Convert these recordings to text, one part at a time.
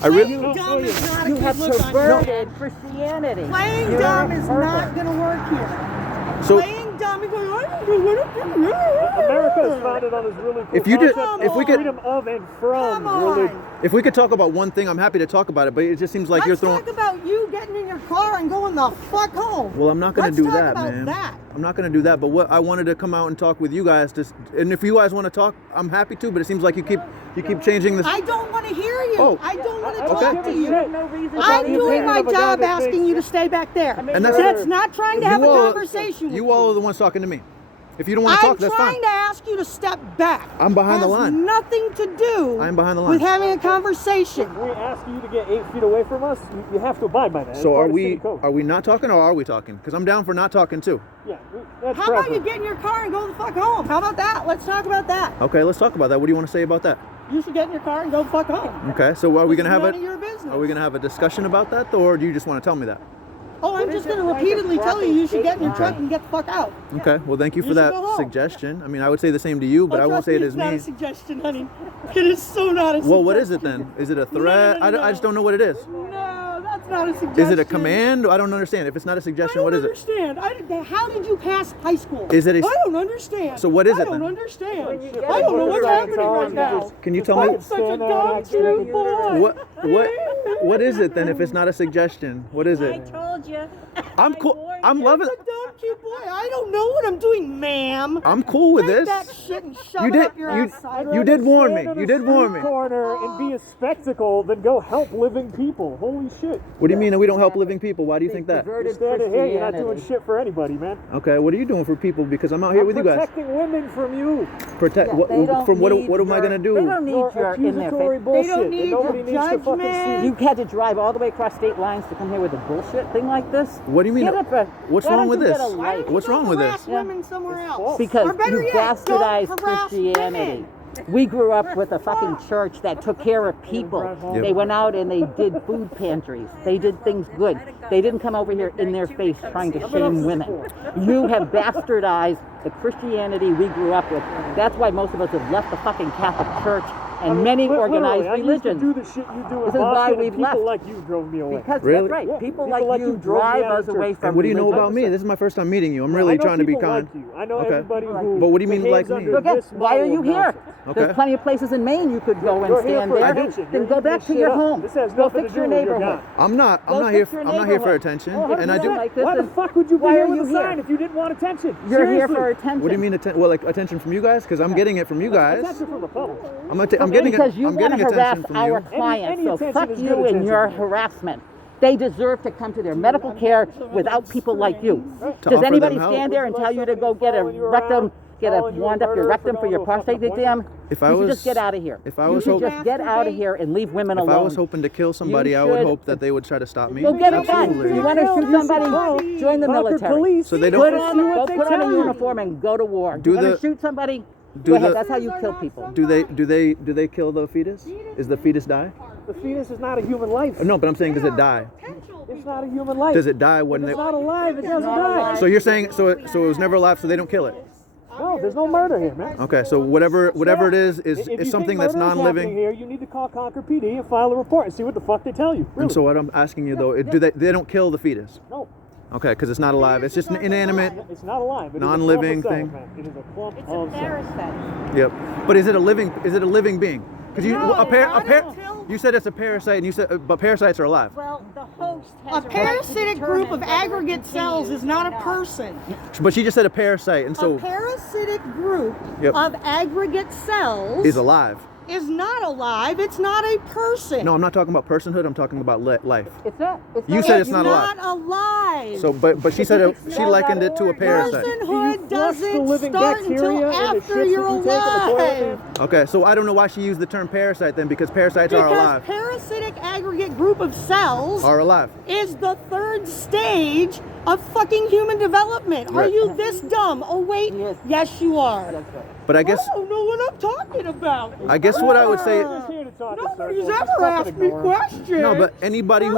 Playing dumb is not a You good have look on perverted you. Christianity. Playing You're dumb is pervert. not going to work here. So Playing dumb and going, I don't know what I'm doing. America is founded on this really cool If you did- concept if of we could- freedom of and from Come religion. on. if we could talk about one thing, I'm happy to talk about it, but it just seems like you're Let's throwing... talk about you getting in your car and going the fuck home. Well, I'm not going to Let's do talk that, about man. that. I'm not going to do that, but what I wanted to come out and talk with you guys, and if you guys want to talk, I'm happy to, but it seems like you keep changing this. I don't want to hear you. Oh. I don't want to Okay. talk to You you. have no reason to I'm be doing my afraid. of a guy job that asking thinks- you to stay back there. And that's- That's not trying to have a You all- conversation with You all are the ones talking to me. If you don't want to talk, that's I'm fine. trying to ask you to step back. I'm behind the Has line. nothing to do I'm behind the line. with having a conversation. If we ask you to get 8 feet away from us, you have to abide by that. It's So part are of city we code. not talking or are we talking? Because I'm down for not talking too. Yeah, that's How about preference. you get in your car and go the fuck home? How about that? Let's talk about that. Okay, let's talk about that. What do you want to say about that? You should get in your car and go the fuck home. Okay, so are we This gonna is have none of your business. Are we gonna have a discussion about that, or do you just want to tell me that? Oh, I'm just going to repeatedly tell you should get in your truck and get the fuck out. Okay, well, thank you for You should that go home. suggestion. I mean, I would say the same to you, but I won't trust say it me, as it's not me. a suggestion, honey. It is so not a suggestion. Well, what is it then? Is it a threat? no, I just don't know what it is. No, that's not a suggestion. Is it a command? I don't understand. If it's not a I suggestion, don't what is it? understand. How did you pass high school? Is it a- I don't understand. So what is it I don't then? understand. get I don't know what's Right, happening right now. Can you tell me I'm such a dumb, cute boy. what is it then? If it's not a suggestion, what is I it? told you. I'm cool. I'm loving. I'm a dumb, cute boy. I don't know what I'm doing, ma'am. I'm cool with Take this. that shit and shove You it did. up your ass. You did warn me. Stand on You a did warn street me. corner and be a spectacle, then go help living people. Holy shit. What do you mean that we don't help living people? Why do you think that? You're Perverted standing here, you're not doing Christianity. shit for anybody, man. Okay, what are you doing for people? Because I'm out here with you guys. Protecting women from you. Protect. Yeah, What? they don't What need am I your- gonna do? They don't need Your your in their accusatory face. bullshit. They don't that need nobody your needs to fucking judgment. see. You had to drive all the way across state lines to come here with a bullshit thing like this? What do you mean? Get up a- What's why wrong don't with you this? get a life? What's wrong with Harass this? women somewhere else. Because Or better you yet, bastardized don't harass Christianity. women. We grew up with a fucking church that took care of people. Yep. They went out and they did food pantries. They did things good. They didn't come over here in their face trying to shame women. You have bastardized the Christianity we grew up with. That's why most of us have left the fucking Catholic Church and many organized I used religions. to do the shit you do in This is why Boston, we've and people left. like you drove me away. Because Really? that's right. Yeah, People people like you drove me drive out of us the away church. from And what do you know religion. about me? This is my first time meeting you. I'm I really know trying to be people kind. like you. I know Okay. everybody who But what do you mean behaves like me? under Okay, this why are model you of here? nonsense. Okay. There's plenty of places in Maine you could go and You're here stand for there. attention. Then You're go eating back this to shit your up. home. This has Go nothing fix to your do with your neighborhood. job. I'm not Go here. fix your I'm not here for neighborhood. attention. Oh, And I do. like this Why the is- fuck would you be why here are with you a sign here? if you didn't want attention? You're here Seriously. for attention. What do you mean? Well, like attention from you guys? Because I'm getting it from you guys. Attention from the public. I'm getting it. Because you I'm want to getting harass attention from our you. clients, Any so attention fuck is good you and attention. your harassment. They deserve to come to their medical care without people like you. To Does offer anybody them help. stand there and tell you to go get a rectum, wand up your rectum for your prostate exam? If You I should was, just get out of here. if I You was should hope- just get out of here and leave women if alone. I was hoping to kill somebody, I would should- hope that they would try to stop me. Go get it done. Absolutely. You want to shoot somebody? Join the Concord military. police. So they Go don't. put on a uniform and go to war. Do You want the- to shoot somebody? do Go ahead. the- That's how you kill people. Do they kill the fetus? Is the fetus die? The fetus is not a human life. No, but I'm saying, does it die? It's not a human life. Does it die when If they? it's not alive, it doesn't die. So you're saying so it was never alive, so they don't kill it? No, there's no murder here, man. Okay, so whatever it is If you something think that's murder is happening non-living. here, you need to call Concord PD and file a report and see what the fuck they tell you. Really. And so what I'm asking you though, do they don't kill the fetus? No, Okay, because it's not alive. It's just an inanimate. it's not alive. It is a Non-living clump of thing. cells, man. It is a clump It's of a cells. parasite. Yep. But is it a living being? Because you No, a not par- until- you said it's a parasite, and you said but parasites are alive. Well, the host A has right to parasitic group determine of whether it aggregate continues cells is not a or person. But she just said a parasite, and A so parasitic group Yep. of aggregate cells is alive. is not alive. It's not a person. No, I'm not talking about personhood. I'm talking about life. It's not. You said it's not alive. alive. So, but she said she likened it to a parasite. Personhood Do you flush the doesn't living start bacteria until in the after shit you're that you take in the toilet, alive. man? Okay, so I don't know why she used the term parasite then, because parasites are Because alive. parasitic aggregate group of cells Are alive. is the third stage of fucking human development. Are Right. you this dumb? Oh wait, Yes. yes you are. But I guess I don't know what I'm talking about. what I would say. Who's here to talk in Nobody's circles? Just ever fucking asked me ignore 'em. questions. No, but anybody who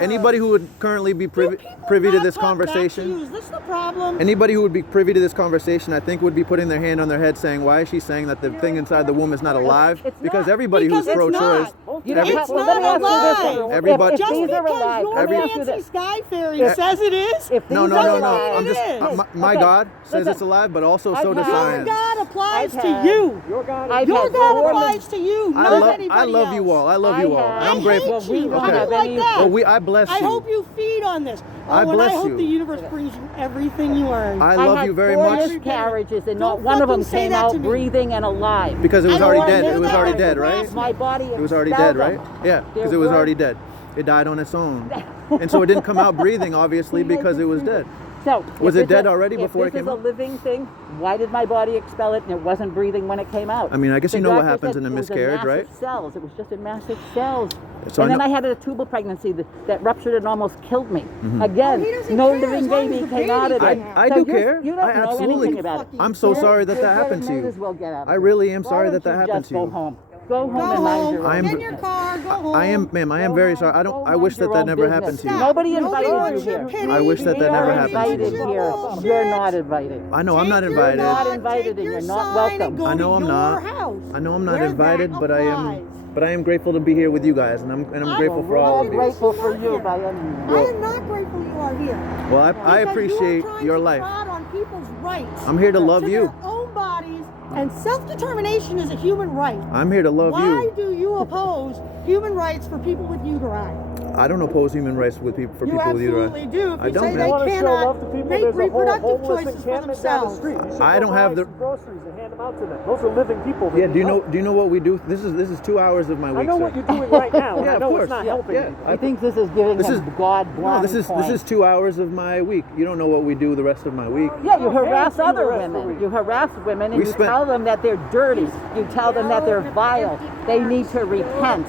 Anybody who would currently be privy to this conversation. Is this the problem? Anybody who would be privy to this conversation, I think, would be putting their hand on their head saying, why is she saying that the thing inside the womb is not alive? It's Because not. everybody Because who's it's pro-choice, not. You know, It's well, not let me ask you this. alive. Everybody- If Just these are because alive, your let me ask you fancy this. sky fairy says it is, If these no, are no, no, no. alive, I'm just, It is. my Okay, God says listen. it's alive, but also so I've does had- your science. God applies I've to had- you. Your God. I've Your had God four applies to you, not anybody I love you all. I love you all. I And I'm I grateful. hate you. Well, we How don't do you have like any- that? Well, I bless you. I hope you feed on this. I And I bless hope you. the universe brings you everything you earn. I I love had you very 4 much miscarriages, and Don't not one of them fucking say came that out to me. breathing and alive. because it was I already don't dead. want It was that already as dead, a right? harassment. My body It was already expelled dead, right? them. Yeah, because it was already dead. It died on its own. And so it didn't come out breathing, obviously, because it was dead. So, Was if it dead it's already before if it came this out? is a living thing, why did my body expel it and it wasn't breathing when it came out? I mean, I guess The you know what doctor happens said in a it was miscarriage, massive right? Cells. It was just in massive cells. So And I then know- I had a tubal pregnancy that ruptured and almost killed me. Mm-hmm. Again, Well, he doesn't no care living as long as baby the came out of baby it. came out. I So do you're- care. You don't I know absolutely. anything about it. I'm so Your- sorry that your that happened to might you. as well get out of I here. really am Why sorry don't that that you happened just to you. Go home. Go home Go and mind home. your I own am- Get in business. your car. Go home. I am, ma'am. I am very sorry. I don't. I wish that that never happened to you. Stop. Nobody Nobody invited wants you your here. pity. I wish that that You're never invited happened to you. here. Bullshit. You're not invited. I know I'm not Take your invited. Not God, invited take and your you're not sign welcome. and go I know to I'm your not. house, I know I'm not where that invited, but I am. applies. But I am grateful to be here with you guys, and I'm grateful for We're all all of you. grateful for you by any I means. am not grateful you are here. Well, I Because appreciate you are trying your to life. trot on people's rights I'm here to love to you. their own bodies, and self-determination is a human right. I'm here to love Why you. do you oppose human rights for people with uteri? I don't oppose human rights with people for You people with absolutely uteri. do. If I you don't, say man. they You want to show love cannot to people? make There's a whole reproductive homeless choices for encampment down the themselves. street. You should I go don't buy have the- some groceries and hand them out to them. Those are living people. that Yeah. need Do you know? help. Do you know what we do? This is 2 hours of my week. I know sir. what you're doing right now. and Yeah, I of know course. it's not Yeah, helping yeah. anybody. I think this is giving This him is- God No, blind this is 2 hours of my week. You don't know what we do the rest of my week. Yeah, you harass Yeah, other the rest of the women. week. You harass women and We you spent- tell them that they're dirty. You tell them that they're vile. They need to repent.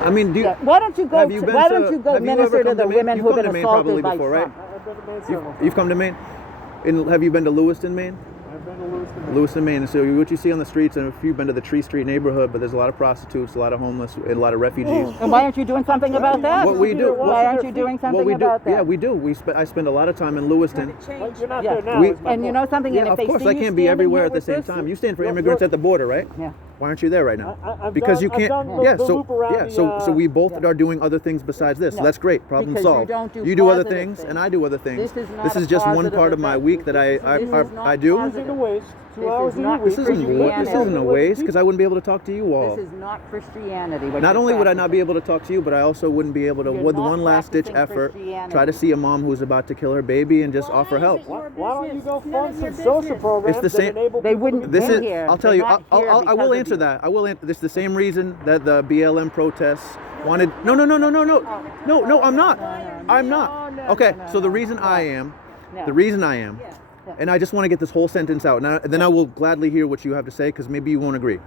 I mean, do you, Yeah. Why don't you go? have you been Why to- don't you go have you ever minister to come the to Maine? women You've who've come been to Maine probably assaulted by before, right? Trump? I've been to Maine several You've come to Maine. Have you been to Lewiston, Maine? I've been to Lewiston. Lewiston, Maine. So what you see on the streets, and if you've been to the Tree Street neighborhood, but there's a lot of prostitutes, a lot of homeless, and a lot of refugees. And why aren't you doing something about that? What we do- Why aren't you doing What something we do? about that? Yeah, we do. I spend a lot of time in Lewiston. Well, you're not Yeah. there now. We- is my And you point. know something? Yeah, and if of they course see I you can't be standing everywhere here at the with same this- time. You stand for You're- immigrants you're- at the border, right? Yeah. Why aren't you there right now? I've Because you done- can't. I've done Yeah, the so loop around yeah, the, so we both yeah. are doing other things besides this. So No, that's great. Problem because you solved. don't do You do other positive things, things. and I do other things. This is not This a is just one positive part of my event. week that This is not I do. positive. Losing the waste. 2 This hours is of your not week. This Christianity. isn't a waste because I wouldn't be able to talk to you all. This is not Christianity. what Not you're only would I not practicing. be able to talk to you, but I also wouldn't be able to, You're with not one last ditch practicing effort, Christianity. try to see a mom who's about to kill her baby and just offer help. Why don't you go None fund of some your social business. programs It's the same- that enable They people wouldn't to This be is. here. I'll tell They're you. not here I will because of answer you. that. I will. This is the same reason that the BLM protests wanted. No. I'm not. I'm not. Okay. So the reason I am. No. The reason I am. And I just want to get this whole sentence out. Now, then I will gladly hear what you have to say because maybe you won't agree.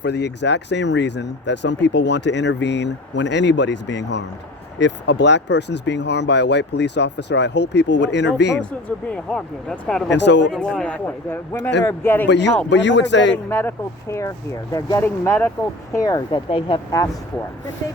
For the exact same reason that some people want to intervene when anybody's being harmed. If a black person's being harmed by a white police officer, I hope people would intervene. No persons are being harmed here. That's kind of a And whole so- underlying Exactly. point. The women And- are getting but you- help. but you Women would are say- getting medical care here. They're getting medical care that they have asked for,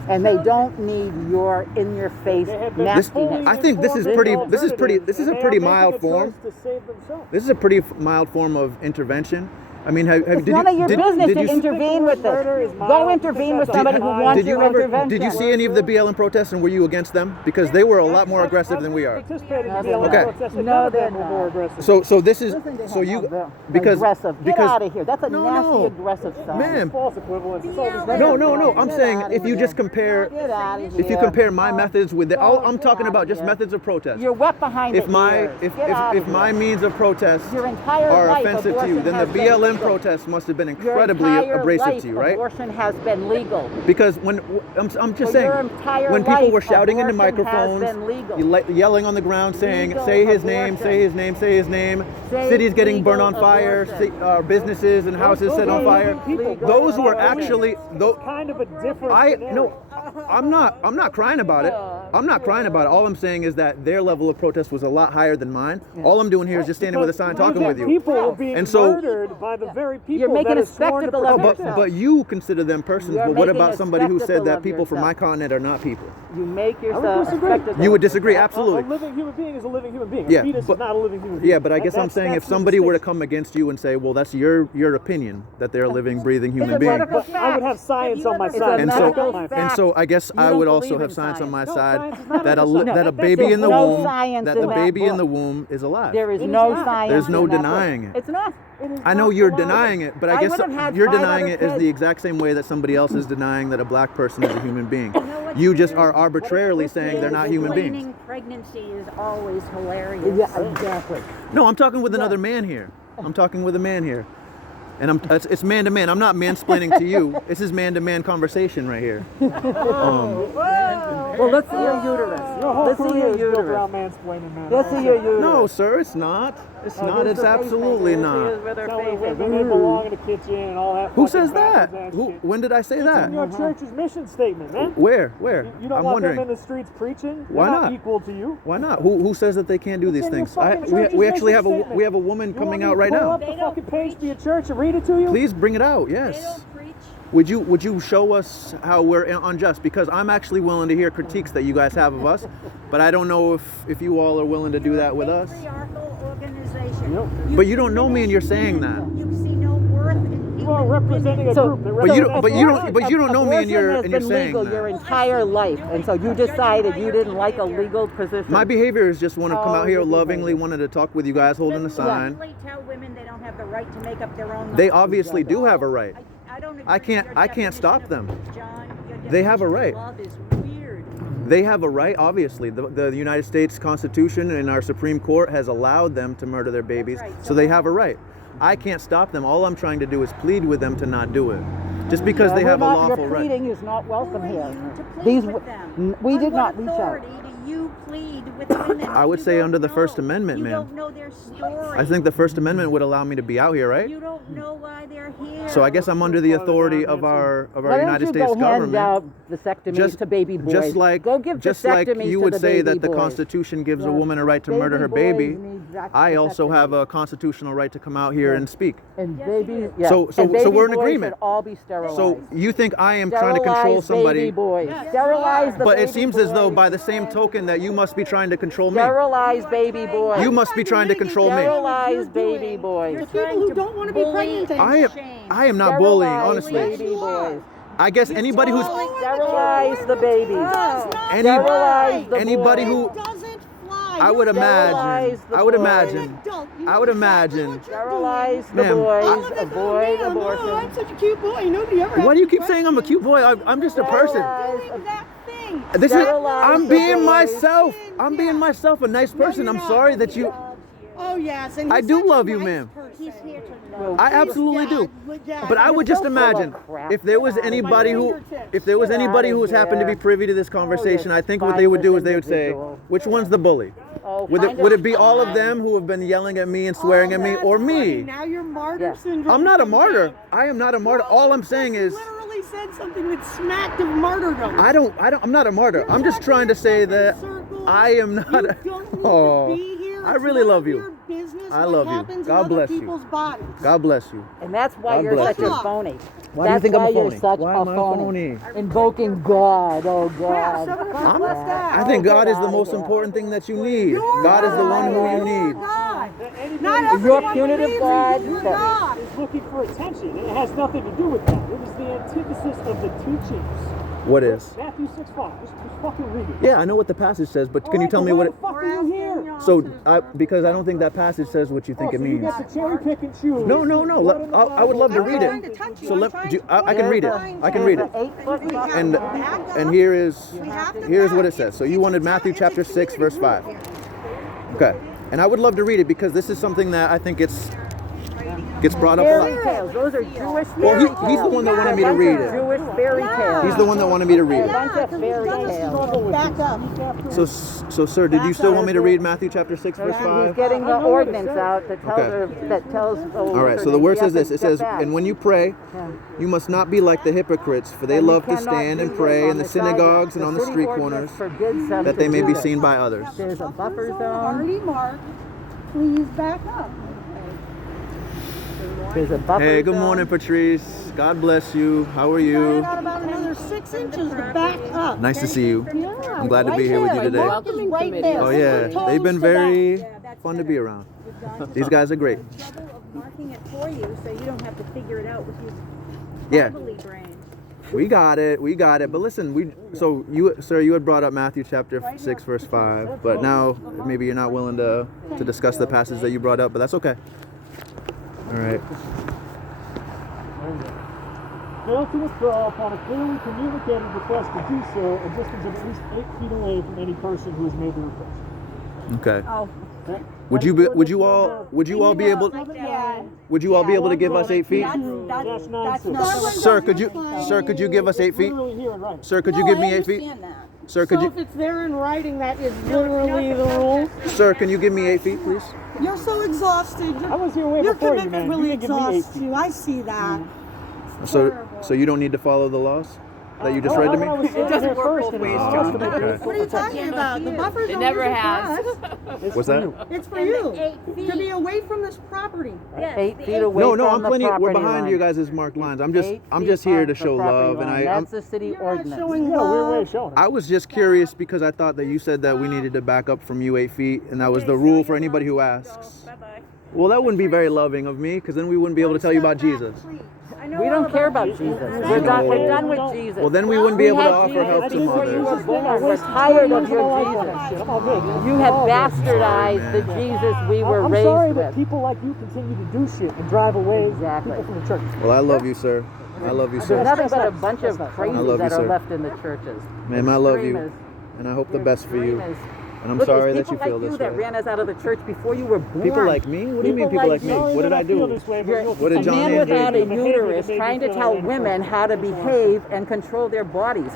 and they don't need your in-your-face They have been nastiness. fully I think this is informed pretty- of this is pretty- this is a alternatives, pretty and they are mild making a form. choice to save themselves. This is a pretty mild form of intervention. I mean, It's none of your business did to you, intervene with Murder is this. mild. Go You intervene think with that's somebody who high? wants Did you your ever? intervention. Did you see any of the BLM protests, and were you against them? Because they were a lot more aggressive than we are. Participated in No, the they're BLM not. protests, and No, none of they're them were not. more aggressive. So this is Listen to so him. you No, because aggressive. Get because out of here. That's a No, nasty no. aggressive song. Ma'am. False equivalence. It's all these no. I'm Get saying outta if you here. just compare Get out of here. if you compare my methods with the, No, I'm get talking outta about just here. methods of protest. You're wet behind If the my ears. if Get outta if my here. means of protest Your entire are life, offensive to you, abortion then the has been BLM legal. protest must have been Your incredibly entire abrasive life, to you, right? Abortion has been legal. Because when I'm just For saying, your entire when people life, were shouting into abortion has microphones, been legal. yelling on the ground, saying, Legal "Say his name, abortion. say his name, say his name." Say Cities getting burned legal on fire, abortion. businesses and houses set on fire. Legal Those were abortion. actually those. kind of a different I scenario. no. I'm not crying about it. I'm not crying about it. All I'm saying is that their level of protest was a lot higher than mine. All I'm doing here is just standing with a sign talking with you. People are being And so- murdered by the very people You're making that a are sworn to spectacle of protect yourself. But you consider them persons. You're But what making about a somebody who said spectacle that of people from my yourself. continent are not people? You make I would yourself a disagree. spectacle. You would disagree, A absolutely. living human being is a living human being. Yeah, A fetus but- is not a living human being. Yeah, but I guess I'm saying if that's the somebody were to distinction. come against you and say, well, that's your opinion that they're a living, breathing human being. medical But I would have science on my It's side. a And to so, back up my medical and so I guess You I don't would believe also in have science on my science. No, side science is not that a science. that a That's baby in the no womb science that in the that baby in book. the womb is alive. There is It is no not. science. There's no in that book. denying it. It's not. I know you're denying it, but I I guess would've had you're 5 denying other it as the kids. exact same way that somebody else is denying that a black person is a human being. You just are arbitrarily saying they're not human beings. Explaining pregnancy is always hilarious. Yeah, exactly. No, I'm talking with another man here. I'm talking with a man here. And it's man to man. I'm not mansplaining to you. This is man to man conversation right here. Well, let's see your uterus. Your whole Let's see career your is built uterus. around mansplaining, man. Let's see your uterus. No, sir, it's not. It's not. Here's It's the face absolutely painting. not. Here's where their Telling face is. women they belong in the kitchen and all that. Who fucking says that? backwards ass Who? shit. When did I say It's that? in your church's mission statement, man. Where? You don't I'm want them in wondering. the streets preaching? Why They're not? equal to you. Why not? Who says that they can't do these in your things? fucking church's We actually have mission a statement. we have a woman You coming want me out to right pull now. up the fucking page to your church and read it to you? Please bring it out. They Yes. don't preach. Would you show us how we're unjust? Because I'm actually willing to hear critiques that you guys have of us, but I don't know if you all are willing to do that with us. Patriarchal organization. Yep. But you don't know me and you're saying that. You see no worth in You are human representing a women. So- group. that But you represents don't. us. But you don't know me and you're Abortion has been saying legal your that. entire life, and so you decided you didn't like a legal position. My behavior is just want to come Oh, out here your lovingly, behavior. wanted to talk with you guys, holding a sign. Legally tell women they don't have the right to make up their own They minds. obviously do have a right. I don't agree I can't- with your I can't stop definition them. of- John, your They have a definition right. of Love is weird. They have a right, obviously. The United States Constitution and our Supreme Court has allowed them to murder their babies, right. so they have a right. I can't stop them. All I'm trying to do is plead with them to not do it. Just because they have a lawful Your right. pleading is not welcome Who are here. you to plead These with w- them? we did On not what reach out. authority do you plead with women? I would You say don't under the First know. Amendment, You ma'am. don't know their story. I think the First Amendment would allow me to be out here, right? You don't know why they're here. So I guess I'm under the authority of our Why don't United you States go hand government. out vasectomies to baby boys? Just like, go give just like vasectomies you to would the say baby that the boys. Constitution gives a Yes. woman a right to murder her boys baby, need I also have vasectomies. a constitutional right to come out here and speak. And Yes, baby, you do. yeah. So- and baby we're in boys agreement. should all be sterilized. So you think I am trying to control Sterilize somebody? baby boys. Yes, Sterilize you the are. But baby it seems as though boys. by the same token that you must be trying to control me. Sterilize baby boys. You must be trying to control me. Sterilize baby boys. You're The people trying who to don't want to be bully pregnant and I am shame. I am not bullying, Sterilize honestly. baby boys. I guess anybody who's Sterilize the babies. Any- Sterilize the anybody boys. who- It doesn't fly. I would You're imagine. Sterilize the I would boys. imagine. an adult. You I know would exactly imagine. what you're Sterilize the Ma'am. doing. boys. All of this, Avoid oh, abortion. I'm such a cute boy. Nobody ever Why asked do you me keep saying I'm a cute boy? I'm just a person. doing that thing. This is Sterilize I'm the being boys. myself. I'm being myself, a nice No, person. you're I'm not. sorry that you Oh yes, and I he's do such a love you, nice ma'am. person. He's here to love. I absolutely do. But I would just so full of imagine crap. if there was Get out of anybody my who fingertips. if there was Get anybody out who of was happened to be here. privy to this conversation, I think what they would do is they would say, individual. which one's the bully? Oh, Would it be all of them who have been yelling at me and swearing at me, or me? Now you're martyr Yeah. syndrome. I'm not a comes martyr. out. I am not a martyr. All I'm saying You is literally said something that smacked of martyrdom. I'm not a martyr. You're I'm just talking trying to say in that circles. I am not. You don't need Oh, to be here. I It's really none love of you. your business I what love you. happens God in other bless you. people's bodies. God bless you. And that's why God you're bless such you. a phony. Why do you That's think I'm a why you're phony? such Why a am I a phony. phony? Invoking God. Oh God. I'm- What's that? I think Get God is the outta most here. important thing that you need. You're God is the one who you You're need. God. Anybody Not Your everyone punitive believes God. in you. You're God. is looking for attention, and it has nothing to do with that. It is the antithesis of the teachings. What is? Matthew 6:5. Just fucking read it. Yeah, I know what the passage says, but can you tell me what it? Why the fuck are you here? So, because I don't think that passage says what you think Oh, it so means. You get to cherry pick and choose. No. I would love to read trying to it. touch you. So I'm let trying do, to I can read it. I can read it. 8-foot And here's what it says. So you wanted Matthew chapter 6 verse 5. Okay. And I would love to read it because this is something that I think gets brought up a Fairy lot. tales. Those are Jewish Well, fairy tales. he's the one that wanted me to read it. Jewish fairy tales. He's the one that wanted me to read. bunch of fairy tales. Back up. So sir, did you still want me to read Matthew chapter 6 verse He's 5? getting the ordinance out that tells Okay. her, that tells. All right, so the word says this. It says, "And when you pray, you must not be like the hypocrites, for they love to stand and pray in the synagogues and on the street corners, that they may be seen by others." There's a buffer zone. Already marked. Please back up. There's a buffer Hey, good zone. morning, Patrice. God bless you. How are I you? got about another 6 inches to back up. Nice to see you. Yeah, I'm glad to right be here with you there. today. Welcoming right there. Oh yeah, Toes they've been to very back. fun to be around. These guys are great. Trouble of marking it for you so you don't have to figure it out with your Yeah, bubbly brain. we got it. But listen, so you, sir, you had brought up Matthew chapter 6 verse 5, but now maybe you're not willing to discuss the passage that you brought up, but that's okay. All right. Fail to withdraw upon a clearly communicated request to do so, a distance of at least 8 feet away from any person who has made the request. Okay. Oh, Okay? Would you all be able to give us 8 feet? That's nonsense. Sir, could you give us 8 feet? Literally here and right. Sir, could you give me 8 feet? Sir, could So you if it's there in writing, that is literally the rule. Sir, can you give me 8 feet, please? You're so exhausted. I was here way Your before you, commitment man. really You didn't give me 8 exhausts feet. you. I see that. So you don't need to follow the laws that you just read to me? It doesn't work both ways, John. What are you talking about? The buffer zone never isn't has. for us. What's that? It's for you 8 feet. to be away from this property. Yes, 8 the feet 8 away No, from I'm the plenty. We're property behind line. you guys' marked lines. I'm 8 just feet here off to the show property love, and line. I'm That's the city You're not ordinance. showing Yeah, we're way love. showing it. I was just curious because I thought that you said that we needed to back up from you 8 feet, and that was the rule for anybody who asks. Bye-bye. Well, that wouldn't be very loving of me, because then we wouldn't be able to tell you about Jesus. We don't care about Jesus. We're done with Jesus. Well, then we wouldn't be able to had offer Jesus help to before you were mothers. born. We're tired of your Jesus. Shit, I'm all good. You have bastardized the Jesus we were I'm sorry, raised but with. people like you continue to do shit and drive away Exactly. people from the church. Well, I love you, sir. I love you, There's sir. nothing but a bunch of I love crazies you, that are sir. left in the churches. Ma'am, I love you, Extremists. and I hope the You're best for you. extremists. And I'm Look, sorry it's that you people feel like you this that way. ran us out of the church before you were born. People like me? What do you mean people like me? Sorry What did that I feel do? this way, but You're you'll What did a John man Andrews without do? a uterus trying to tell women how to behave and control their bodies.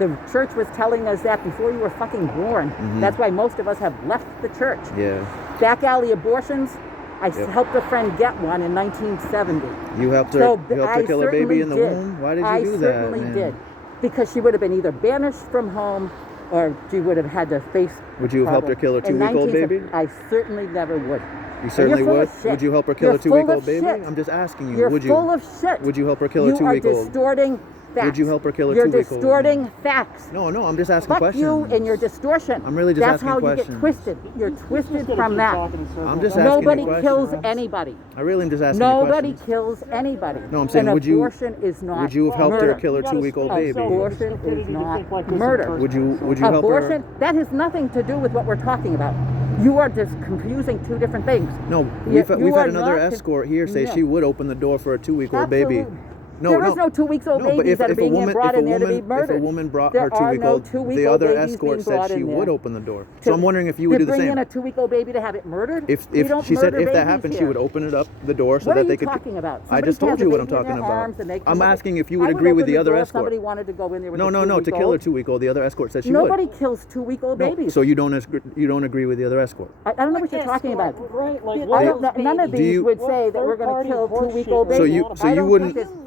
The church was telling us that before you were fucking born. That's why most of us have left the church. Yeah. Back alley abortions, I Yep. helped a friend get one in 1970. You helped her. So You helped her I kill a baby certainly in the did. womb. Why did I you do that, certainly man? did. Because she would have been either banished from home or she would have had to face. Would you have helped her kill her In 2-week-old 19 baby? I certainly never would. You certainly full would. of shit. Would you help her kill You're a 2-week-old full of baby? shit. I'm just asking you. You're Would you? full of shit. Would you help her kill a You are 2-week-old? distorting facts. Would you help her kill a You're 2-week-old? distorting facts. No, I'm just asking Fuck questions. you and your distortion. I'm really just That's asking how questions. you get twisted. You're twisted gonna from keep that. talking in circles. I'm just asking Nobody you kills questions. anybody. I really am just asking you Nobody questions. kills anybody. No, I'm saying, An would you- abortion is not Would you have helped her murder. kill her 2-week-old baby? Abortion is not murder. Would you help Abortion, her? that has nothing to do with what we're talking about. You are just confusing two different things. No, You we've are had another not- escort here say No. she would open the door for a 2-week-old baby. Absolutely. There is no 2-week-old No, but babies if, that are if a being woman, brought if in a there to be woman, murdered. if a woman brought There her are no 2-week-old, the 2-week-old other babies escort being said brought she in would there. open the door. So I'm wondering if you would to do the bring same. in a 2-week-old baby to have it murdered? If We don't she said murder if that babies happened, she here. would open it up the door so What that are they you could. talking about? I Somebody just told has you a what I'm baby in talking their about. arms and they come I'm up- asking if you I would agree with open the other door if escort. Somebody wanted to go in there with No, a to kill her 2-week-old. 2-week-old. The other escort said she Nobody would. kills 2-week-old No, babies. so you don't agree with the other escort. I don't know what you're talking about. Right, like, I don't, none of Do these you- would say that we're going to kill 2-week-old So babies. you- so I you don't wouldn't- think there's-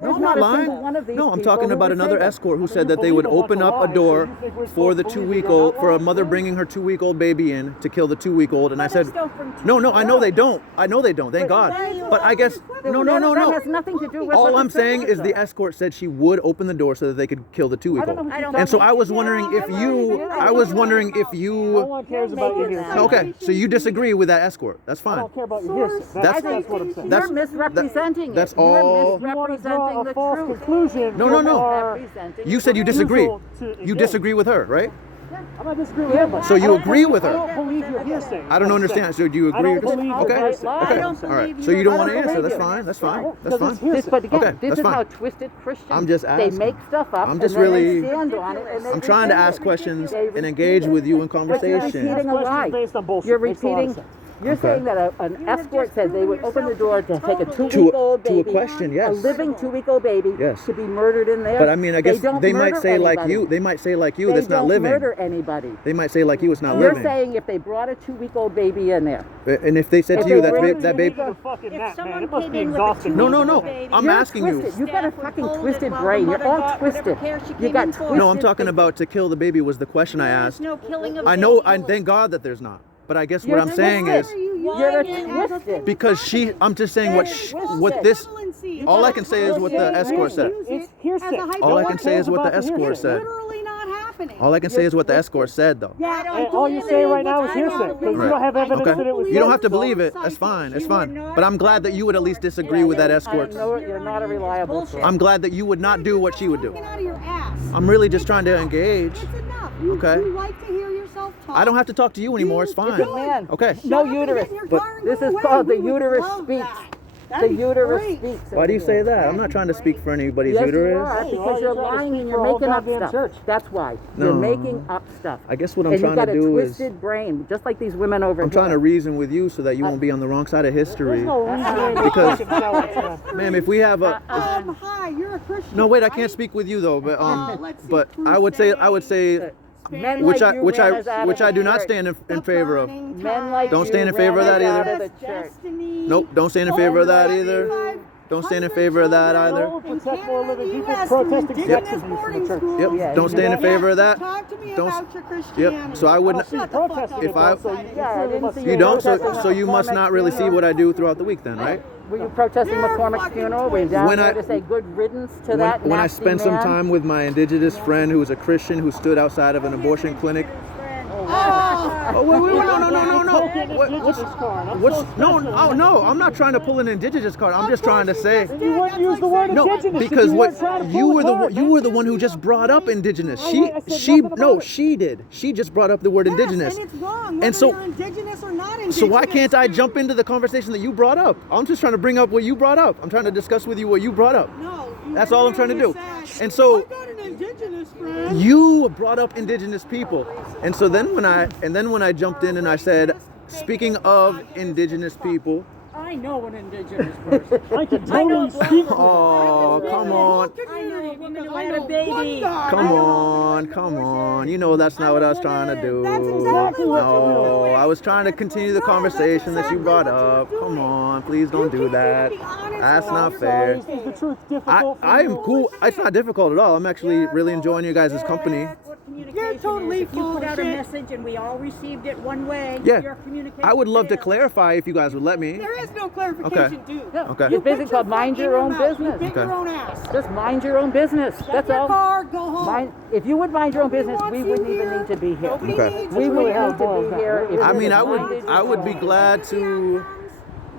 No, there's I'm not not a lying. single one of these No, I'm people talking who about would say another that. escort who I said mean, that they would you believe open about up the a door lie, so you think we're for the supposed to believe 2-week-old, you're for a not mother lying? bringing her 2-week-old baby in to kill the 2-week-old, and I said, Mothers don't bring two no, I know they weeks. don't. I know they don't. Thank God. But I guess no. That has nothing to do with what All the I'm saying churches is the are. escort said she would open the door so that they could kill the I don't know 2-week-old. what you're And so talking I was wondering if I was wondering if No you. one cares about your hearsay. Okay, so you disagree with that escort. That's I fine. don't care about your hearsay. That's- That's what I'm saying. that's- You're misrepresenting that's it. all- You're You want to misrepresenting draw the a false truth. conclusion. No. from our- Representing You said you the truth. disagree. refusal to You engage. disagree with her, right? I'm not disagreeing with anybody. So you agree with her? I don't believe your hearsay. I don't understand. So do you I agree? don't believe Okay. your hearsay. I Okay. don't All right. believe So you. you don't I want to don't answer. believe That's you. fine. That's fine. No, That's because it's fine. This, but again, Okay, this that's is fine. how twisted Christians, I'm just they asking. make stuff up I'm just and then really- they stand on it and they I'm trying to repeat ask it. questions They and repeat engage it. with you in But you're conversation. repeating a lie. Based on bullshit. You're Makes a lot of repeating. sense. You're Okay. saying that an escort said they would open the door to take a To 2-week-old a baby, question, yes. a living 2-week-old baby, Yes. to be murdered in there. But I mean, I guess don't they might murder say like anybody. you. They might say like you. They That's not don't living. murder anybody. They might say like you. It's not You're living. saying if they brought a 2-week-old baby in there, And if they said If to you they that bring that baby. The fucking If nap, man. someone It must came be in with a exhausting. No, no, no. baby, I'm you're asking you. twisted. You've got a Staff would fucking hold it twisted while the brain. You're mother all got whatever twisted. care she You came got in for. twisted. No, I'm talking thinking. about to kill the baby was the question I asked. No killing of I know. babies. Thank God that there's not. But I guess You're what I'm saying is twisted. You're a twisted. because I'm just saying what this. All I can say is what the escort said. It's hearsay. All I can say is what the About the escort hearsay. said. Literally not happening. All I can say is what the escort said, though. Yeah, I And don't all you say right now is I don't hearsay because believe you don't have evidence Okay. that it was. You don't have to so- believe it. That's fine. That's You are fine. not- But I'm glad that you would at least disagree with that escort. I know you're not a reliable source. I'm glad that you would not do what she would do. Talking out of your ass. I'm really just trying to engage. It's enough. You, Okay. You like to hear yourself talk. I don't have to talk to you anymore. It's It's fine. a man. Okay. No Shut up and uterus. get in your But car and This go is away. called the We would uterus love speaks. that. The That'd be uterus great. speaks. Why do you over say here. that? I'm not trying to speak for anybody's Yes, you uterus. are, because Well, you're you're trying to lying speak and for you're a whole making up goddamn stuff. church. That's why. No. You're making up stuff. I guess what I'm and trying you've got to a do is twisted brain, just like these women over I'm here. trying to reason with you so that you won't be on the wrong side of history. There's no reason Because- fucking tell us, man. Ma'am, if we have a Hi, you're a Christian. no, wait, I right? can't speak with you though. But let's see, but I would say Men which like I you which ran I us out which of I the do not church. stand in favor of. Men like Don't you stand in favor of ran that us either. out of the church. Nope, don't stand in favor of that either. Don't stand in favor of that either. No, protect more living people, US protesting through sex indigenous abuse in the boarding church. schools. Yep, Yeah, don't you stand in know. favor of that. Talk to me Don't- about your Christianity. Yep. So I wouldn't. See, Shut the fuck protesting up. it If I- though, so you Yeah, I didn't see You don't. protesting So you must McCormick's not really see funeral. what I do throughout the week, then, right? Were you protesting You're McCormick's fucking funeral? Were you down When there I- to say good riddance to that When I nasty spent some man? time with my indigenous friend who was a Christian who stood outside of an abortion clinic. Oh wait, no. No, I'm not trying to pull an indigenous card. I'm just trying to say. Then you wouldn't use the word No, indigenous. if because you what weren't trying to you pull were a the card, you man. were the one who just brought up indigenous. I She said nothing about it. she did. She just brought up the word indigenous. Yes, and it's wrong. And Whether so- you're indigenous or not indigenous. So why can't I jump into the conversation that you brought up? I'm just trying to bring up what you brought up. I'm trying to discuss with you what you brought up. No. That's all I'm trying to do. And so I got an indigenous friend. you brought up indigenous people. And so then when I jumped in and I said, speaking of indigenous people, I know an indigenous person. I can totally speak. oh, come on. I know a woman who had a baby. Come on. You know that's not what I was trying to do. That's exactly what No, you're doing. I was trying to continue the conversation that you brought up. Come on, please don't do that. That's not fair. Is the truth difficult for I am you? cool. It's not difficult at all. I'm actually really enjoying your guys' company. What communication You're totally is. If you full put of out a shit. message and we all received it one way, Yeah. your communication I would love to fails. clarify if you guys would let me. There is no clarification, dude. Okay. It's basically called mind your own You business. bit Okay. your own ass. Just mind your own business. Get That's your all. car, go home. Mind, if you would mind your own Nobody business, wants we you wouldn't even here. need to be here. Nobody Okay. needs We you wouldn't here. need to be here. if I you mean, minded I would be yourself. glad to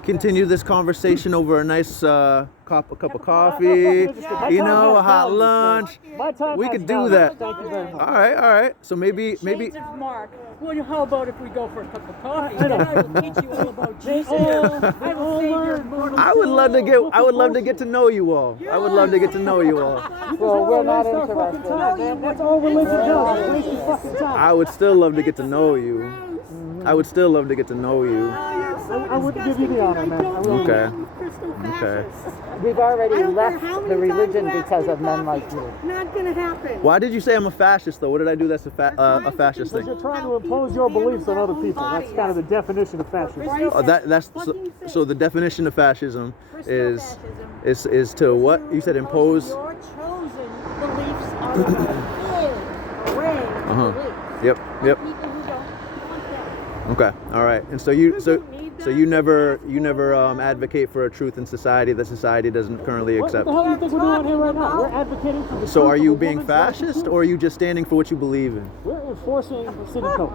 continue this conversation over a nice cup of coffee, you know, a hot lunch. My time We has could do value. that. Thank you very much. All right. So maybe Shades of Mark. Well, how about if we go for a cup of coffee? I know. Then I will teach you all about They Jesus. all I will save your mortal I would love to get to know you all. I would love to get to know you all. Well, we're not Waste our fucking interested. time, man. That's all religion does. is Waste your fucking time. I would still love to get to know you. I would still love to get to know you. I wouldn't give you the honor, man. I really Okay. Okay. We've already left the religion because of men like you. Not gonna happen. Why did you say I'm a fascist though? What did I do that's a fascist Because thing? you're trying to impose your beliefs on other people. That's kind of the definition of fascism. Oh, that's so the definition of fascism is to what? You said impose. Your chosen beliefs are a big array of Uh-huh. beliefs. Yep. People who don't want that. Okay. All right. And so you never advocate for a truth in society that society doesn't currently What the accept. hell do you think we're doing here right now? We're advocating for the So truth are of you a being woman's right to fascist choose. or are you just standing for what you believe in? We're enforcing the city code.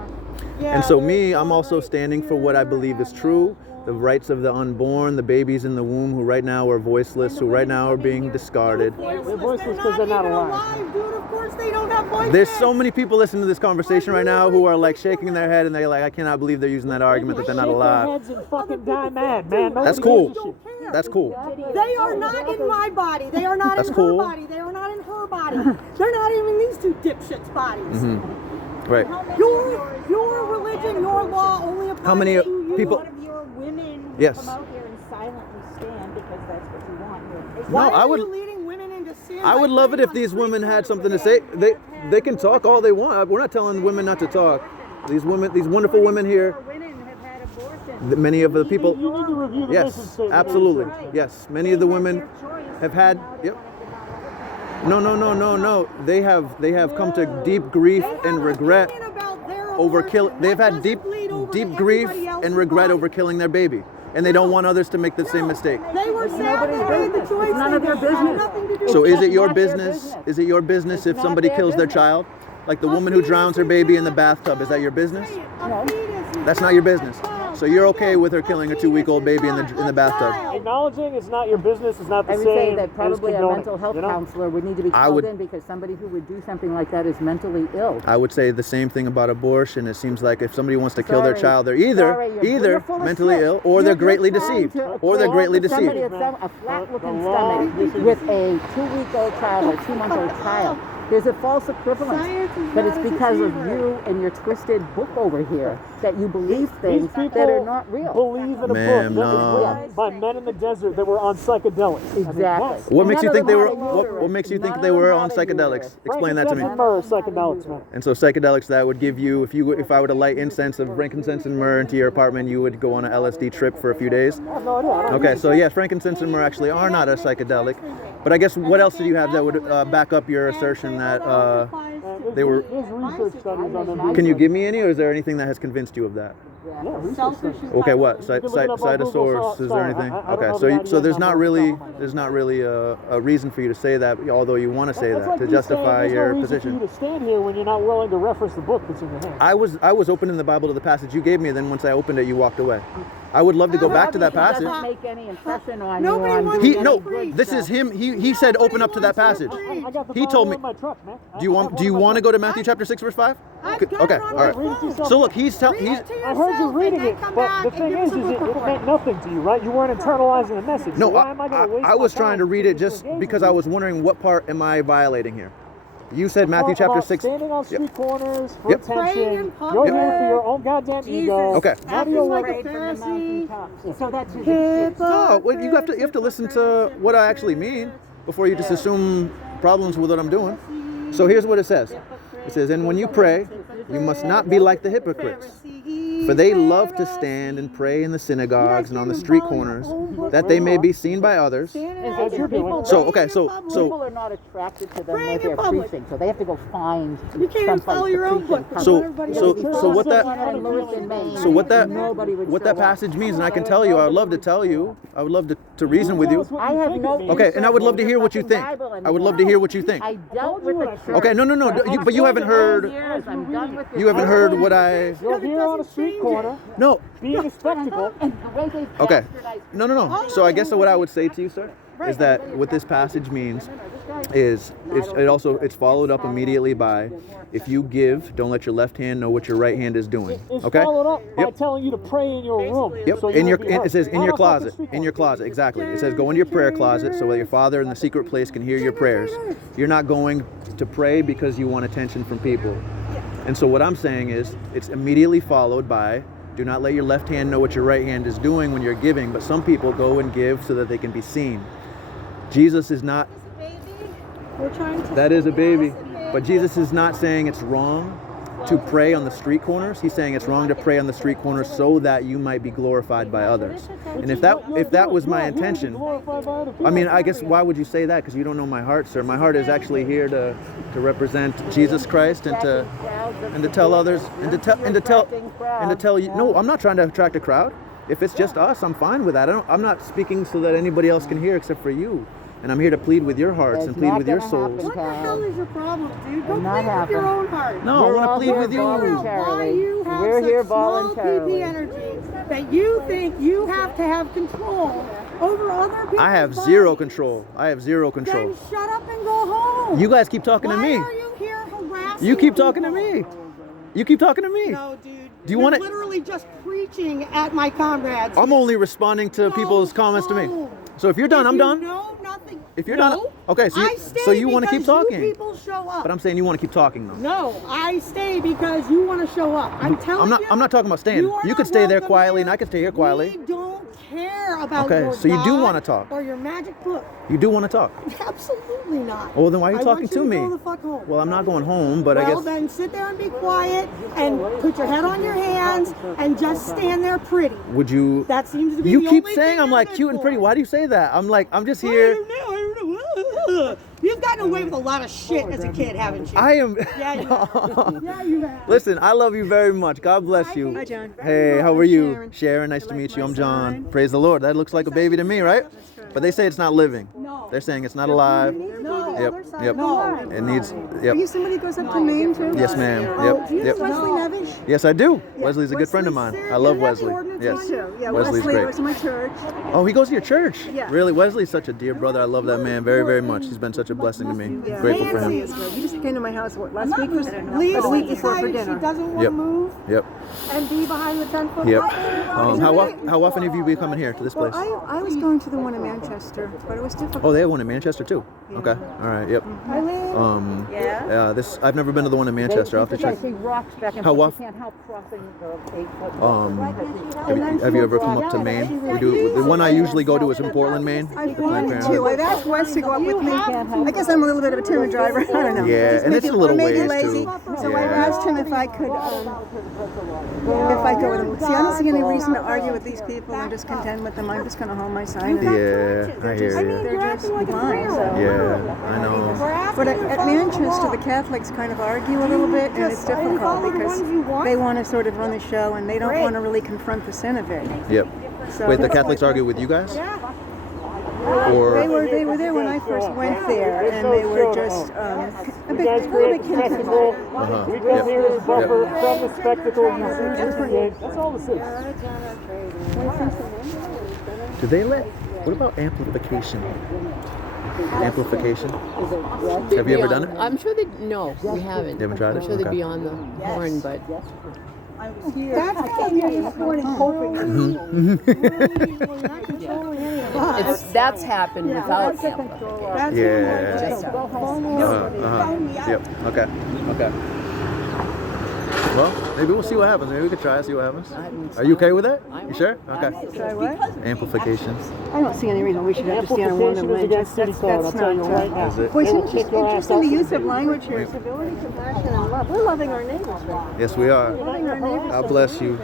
And so I'm also standing for what I believe is true. The rights of the unborn, the babies in the womb who right now are voiceless, who right now are being discarded. They're voiceless because they're not alive. Dude, of course they don't have voices. There's so many people listening to this conversation right now who are like shaking their head and they're like, I cannot believe they're using that argument that they're not Shake their alive. heads and fucking die mad, man. That's Nobody cool. gives a shit. That's cool. They are not in my body. They are not That's in cool. her body. They are not in her body. They're not even these two dipshits' bodies. Mm-hmm. Right. Your religion, your law only applies How many to you. people? Yes. Come out here and silently stand because that's what you want here. No, I would. Are you leading women into sin I by would love it praying if on these street women had corners? something to say. They can talk all they want. We're not telling women not to talk. These wonderful women here. Women have had abortions. Many of the people. You need to review the mission Yes, statement. absolutely. Right. Yes, many of the women Their choice, have had. now they Yep. want it to not overturn. No. They have come to deep grief They have and an regret opinion about their over kill. abortion. They've That had deep doesn't bleed over to grief everybody else's and regret body. over killing their baby, and they don't want others to make the same mistake. They were sad nobody's they made the business. choice. It's none they of their did. It had business. nothing to do So with is it your not their business? business. Is it your business if It's not somebody their kills their business. child? Like the A woman who fetus drowns her is baby in the not- bathtub. Is that your business? A No. fetus is That's not not your business. a child. So you're okay with her killing a A 2-week-old fetus baby is in the not a bathtub? child. Acknowledging it's not your business is not the I would same say that as probably a condoning, mental health you know? counselor would need to be I called would- in because somebody who would do something like that is mentally ill. I would say the same thing about abortion. It seems like if somebody wants to kill their Sorry. child, they're Sorry, you're full of mentally shit. ill or they're You're greatly trying deceived. to Or they're equate greatly somebody deceived. that's a flat-looking The law- stomach with a 2-week-old child or 2-month-old child. There's a false equivalence. Science is But not it's a because of deceiver. you and your twisted book over here that you believe These things people that are not real. believe in a Ma'am, book that was no. written by men in the desert that were on psychedelics. I mean, Exactly. yes. What makes you None think of they them were? had a uterus. What makes you think None they of them were had on a psychedelics? uterus. Explain that to me. Frankincense and myrrh is psychedelics, man. And so psychedelics that would give you, if I were to light incense of frankincense and myrrh into your apartment, you would go on a LSD trip for a few days. I have no idea. I don't Okay, so yes, frankincense and myrrh actually are not a psychedelic. But I guess what else did you have that would back up your assertion that they were? There's research studies on them. Can you give me any, or is there anything that has convinced you of that? Yeah, research studies. Okay, what? You can look it up on Google, Cytosaurus? Is there sorry, anything? I don't Okay, know so the so there's IDN not number. really a reason for you to say that, although you want to say That's that like to you saying justify there's your no reason position. for you to stand here when you're not willing to reference the book that's in your hand. I was opening the Bible to the passage you gave me, and then once I opened it, you walked away. I would love to go back to that Obviously passage. doesn't make any impression on Nobody you. on wants doing He any no, good this is stuff. him. He said open up to that passage. I got the He Bible told me. in my truck, man. Do you want to go to Matthew chapter 6 verse 5? I've Okay, got it on all my right. phone. So look, he's Read it to I heard you yourself reading and then it, come but back the and thing give us is a book it report. meant nothing to you, right? You weren't internalizing the message. No, so why am I going to waste I was my trying time to read it to just engage because with I you? was wondering what part am I violating here. You said Matthew chapter About 6. Standing on Yep. street corners for Yep. Praying attention. in public. You're here for your own goddamn ego. Okay. None of Acting your like work. a Pharisee. So that's his No, well, you have to listen to what I actually mean before you just assume problems with what I'm doing. So here's what it says. It says, "And when you pray, you must not be like the hypocrites, for they love to stand and pray in the synagogues and on the street corners, that they may be seen by others." As you're doing. So okay, so People are not attracted to them Praying where in they're public. preaching, so they have to go find You can't even someplace follow to your own preach book. in That's So- what everybody so- else does. so what that- So what that nobody would what show that up. passage means, and I can tell you, I would love to tell you, I would love to reason with you. I have no. Okay, and I would love to hear what you think. I would love to hear what you think. I dealt with the church. Okay, no, but you haven't heard. I'm done with You haven't heard what I. You're here on a street corner, No. being a spectacle. And the way they Okay. bastardized- No. So I guess what I would say to you, sir, is that what this passage means is it's followed up immediately by, if you give, don't let your left hand know what your right hand is doing. It's Okay. followed up by Yep. telling you to pray in your room. Yep. So you In your won't be hurt. it says in Not your on fucking closet. street In your corner. closet, exactly. It says go into your prayer closet so that your Father in the secret place can hear your prayers. You're not going to pray because you want attention from people. And so what I'm saying is it's immediately followed by, do not let your left hand know what your right hand is doing when you're giving, but some people go and give so that they can be seen. Jesus is not, We're trying to. that is a baby, but Jesus is not saying it's wrong to pray on the street corners. He's saying it's wrong to pray on the street corners so that you might be glorified by others. And if that was my intention, I mean, I guess why would you say that? Because you don't know my heart, sir. My heart is actually here to represent Jesus Christ and to tell others and to tell you. No, I'm not trying to attract a crowd. If it's just us, I'm fine with that. I'm not speaking so that anybody else can hear except for you. And I'm here to plead with your hearts and It's plead not with your gonna souls. happen. What the hell is your problem, dude? Go Will not plead with your happen. own heart. No, I We're want to all plead here with you. Why you have We're such here small voluntarily. PP energy that you think you have to have control over other people's I have zero bodies. control. I have zero control. Then shut up and go home. You guys keep talking to Why me. are you here harassing You keep talking to people? me. You keep talking to me. No, dude. Do you You're want it? literally just preaching at my comrades. I'm only responding to Go people's comments to me. home. So if you're done, If I'm you done. know nothing. if you're No. not okay, I stay so you want to keep because talking. You people show up. But I'm saying you want to keep talking though. No, I stay because you want to show up. I'm telling you. I'm not talking about staying. are You not could stay there welcome quietly, here. and I could stay here quietly. We don't care about Okay, your so you do God wanna talk. or your magic book. You do want to talk. Absolutely not. Well, then why are you I talking want to you me? Go the fuck home. Well, I'm not going home, but I Well, guess. then sit there and be quiet and put your head on your hands and just stand there pretty. Would you? That seems to be You the keep only saying thing I'm you're like good cute and pretty. for. Why do you say that? I'm just I here. don't know. You've gotten away with a lot of shit as a kid, haven't you? I am. Yeah, you have. Yeah, you have. Listen, I love you very much. God bless you. Hi, John. Hey, how are you? Sharon. Sharon, nice to like meet you. my I'm John. son. Praise the Lord. That looks like a baby to me, right? But they say it's not living. No. They're saying it's not alive. No. Yep, yep. No. It needs. Are Yep. you somebody who goes up to Maine too? Yes, ma'am. Oh, Yep, do you yep. know Wesley Nevish? Yes, I do. Wesley's a good friend of mine. I love You have the Wesley. ordinance Yes. on you? Yeah, Wesley's Wesley great. goes to my church. Oh, he goes to your church? Yeah. Really? Wesley's such a dear brother. I love that man very, very much. He's been such a blessing to me. Yeah. Grateful for Nancy him. is good. You just came to my house last week or the Lisa week before for decided she dinner. doesn't want Yep. to move Yep. and be behind the 10-foot Yep. line. How often have you been coming here to this Well, place? I was going to the one in Manchester, but it was difficult. Oh, they have one in Manchester too. Okay. All right. Yep. Eileen, Yeah. This I've never been to the one in Manchester. I'll have to check. I see rocks back and How forth. off- You can't help crossing the 8-foot. Have you ever come up to Maine? We do. The one I usually go to is in Portland, Maine. I've Planned wanted to. Parenthood. I've asked Wes to go up with me. I guess I'm a little bit of a timid driver. I don't know. Yeah, Just and it's maybe- a little or maybe ways, lazy. too. So Yeah. I asked him if I could, if I go with him. See, I don't see any reason to argue with these people and just contend with them. I'm just going to hold my sign. And Yeah, I hear you. They're just blind. So. Yeah, I know. But at Manchester, the Catholics kind of argue a little bit, and it's difficult because they want to sort of run the show and they don't want to really confront the sin of it. Yep. So Wait, the Catholics argue with you guys? Or They were there when I first went there, and they were just a You bit, guys a little create bit a spectacle. Uh-huh. We come Yep. here as buffer Yep. from the spectacle. You create. That's all this is. do they let? What about amplification? Amplification? Have you ever done it? I'm sure they. No, we haven't. You haven't tried it? I'm sure they'd Okay. be on the horn, but that's because you're this morning hoping. that's happened without him. Yeah. Just Yep. Okay. Okay. Well, maybe we'll see what happens. Maybe we could try it, see what happens. Are you okay with that? You sure? Okay. sorry, what? Amplification. I don't see any reason we should have to stand on one of Amplification them. is against city code. I'll tell you right now. Is it? Boy, it's They will kick your ass interesting out the from use the of city. language here. Civility, compassion, and love. We're loving our neighbors. Yes, we are. Loving our neighbors. God bless you.